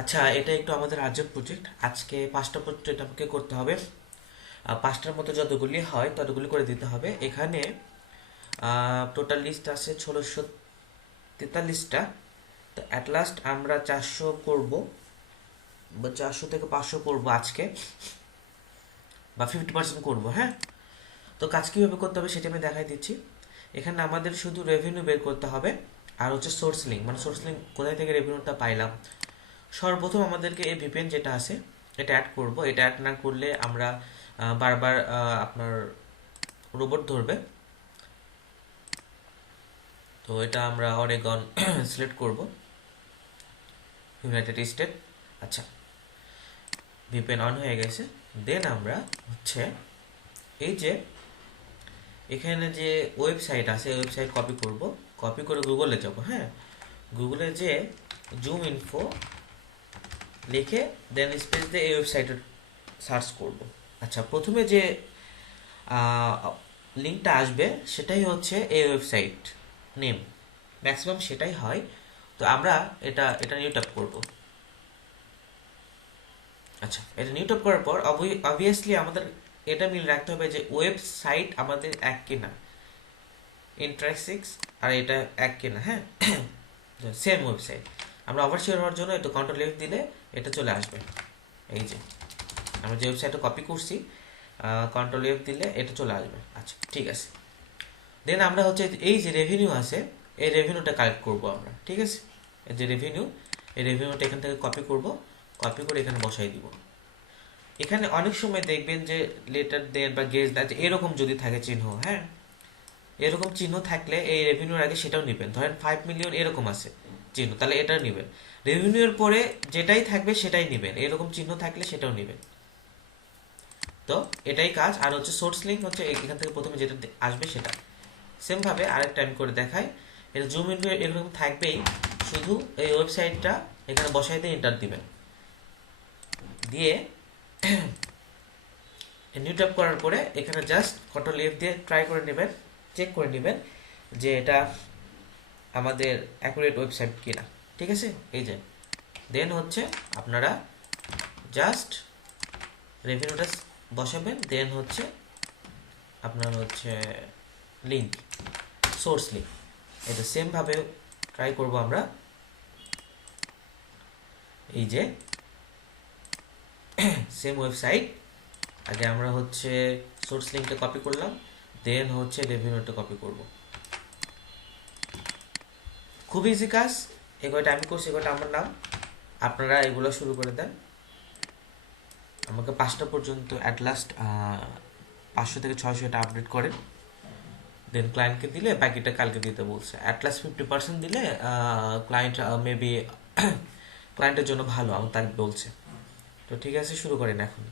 আচ্ছা, এটা একটু আমাদের আর্জেন্ট প্রজেক্ট। আজকে 5টা প্রজেক্ট আমাকে করতে হবে। 5টার মতো যতগুলি হয় ততগুলি করে দিতে হবে। এখানে টোটাল লিস্ট আছে 1643টা। তো অ্যাট লাস্ট আমরা 400 করব, বা 400 থেকে 500 করব আজকে, বা 50% করব। হ্যাঁ, তো কাজ কীভাবে করতে হবে সেটা আমি দেখাই দিচ্ছি। এখানে আমাদের শুধু রেভিনিউ বের করতে হবে, আর হচ্ছে সোর্স লিঙ্ক, মানে সোর্স লিঙ্ক কোথায় থেকে রেভিনিউটা পাইলাম। সর্বপ্রথম আমাদেরকে এই ভিপিএন যেটা আছে এটা অ্যাড করব। এটা অ্যাড না করলে আমরা বারবার আপনার রোবট ধরবে। তো এটা আমরা অরেগন সিলেক্ট করব, ইউনাইটেড স্টেট। আচ্ছা, ভিপিএন অন হয়ে গেছে। দেন আমরা হচ্ছে এই যে এখানে যে ওয়েবসাইট আছে ওয়েবসাইট কপি করব। কপি করে গুগলে যাব। হ্যাঁ, গুগলে যে জুম ইনফো লিখে দেন স্পেস দিয়ে এই ওয়েবসাইটে সার্চ করব। আচ্ছা, প্রথমে যে লিঙ্কটা আসবে সেটাই হচ্ছে এই ওয়েবসাইট নেম, ম্যাক্সিমাম সেটাই হয়। তো আমরা এটা নিউ ট্যাপ করব। আচ্ছা, এটা নিউ ট্যাপ করার পর অবভিয়াসলি আমাদের এটা মিল রাখতে হবে যে ওয়েবসাইট আমাদের এক কিনা, ইন্ট্রাসিক্স আর এটা এক কিনা। হ্যাঁ, সেম ওয়েবসাইট। আমরা ওভারশিওর হওয়ার জন্য একটু কন্ট্রোল এফ দিলে এটা চলে আসবে। এই যে আমরা যে ওয়েবসাইটটা কপি করছি, কন্ট্রোল এফ দিলে এটা চলে আসবে। আচ্ছা, ঠিক আছে। দেন আমরা হচ্ছে এই যে রেভিনিউ আছে এই রেভিনিউটা কালেক্ট করব আমরা। ঠিক আছে, এই যে রেভিনিউ, এই রেভিনিউটা এখান থেকে কপি করব, কপি করে এখানে বসাই দিব। এখানে অনেক সময় দেখবেন যে লেটার দেন বা গেজ দেন এরকম যদি থাকে চিহ্ন, হ্যাঁ, এরকম চিহ্ন থাকলে এই রেভিনিউর আগে সেটাও নেবেন। ধরেন 5 মিলিয়ন এরকম আছে চিহ্ন, তাহলে এটা নেবেন। রেভিনিউর পরে যেটাই থাকবে সেটাই নেবেন, এরকম চিহ্ন থাকলে সেটাও নেবেন। তো এটাই কাজ। আর হচ্ছে সোর্স লিঙ্ক হচ্ছে এখান থেকে প্রথমে যেটা আসবে সেটা। সেম ভাবে আরেকটা আমি করে দেখাই। এটা জুম ইন এরকম থাকবেই, শুধু এই ওয়েবসাইটটা এখানে বসাই দিয়ে এন্টার দিবেন। দিয়ে নিউ ট্যাপ করার পরে এখানে জাস্ট কন্ট্রোল এফ দিয়ে ট্রাই করে নেবেন, চেক করে নেবেন যে এটা আমাদের অ্যাকুরেট ওয়েবসাইট কিনা। ঠিক আছে, এই যে দেন হচ্ছে আপনারা জাস্ট রেভিনিউটা বসাবেন। দেন হচ্ছে আপনার হচ্ছে লিঙ্ক, সোর্স লিঙ্ক, এটা সেমভাবে ট্রাই করব আমরা। এই যে সেম ওয়েবসাইট, আগে আমরা হচ্ছে সোর্স লিঙ্কটা কপি করলাম, দেন হচ্ছে রেভিনিউটা কপি করব। খুব ইজি কাজ। এগুলোটা আমি করছি, এগুলোটা আমার নাম। আপনারা এগুলো শুরু করে দেন। আমাকে 5টা পর্যন্ত অ্যাট লাস্ট 500 থেকে 600 এটা আপডেট করেন। দেন ক্লায়েন্টকে দিলে বাকিটা কালকে দিতে বলছে। অ্যাট লাস্ট 50% দিলে ক্লায়েন্ট মেবি ক্লায়েন্টের জন্য ভালো, আমি তাকে বলছে। তো ঠিক আছে, শুরু করেন এখন।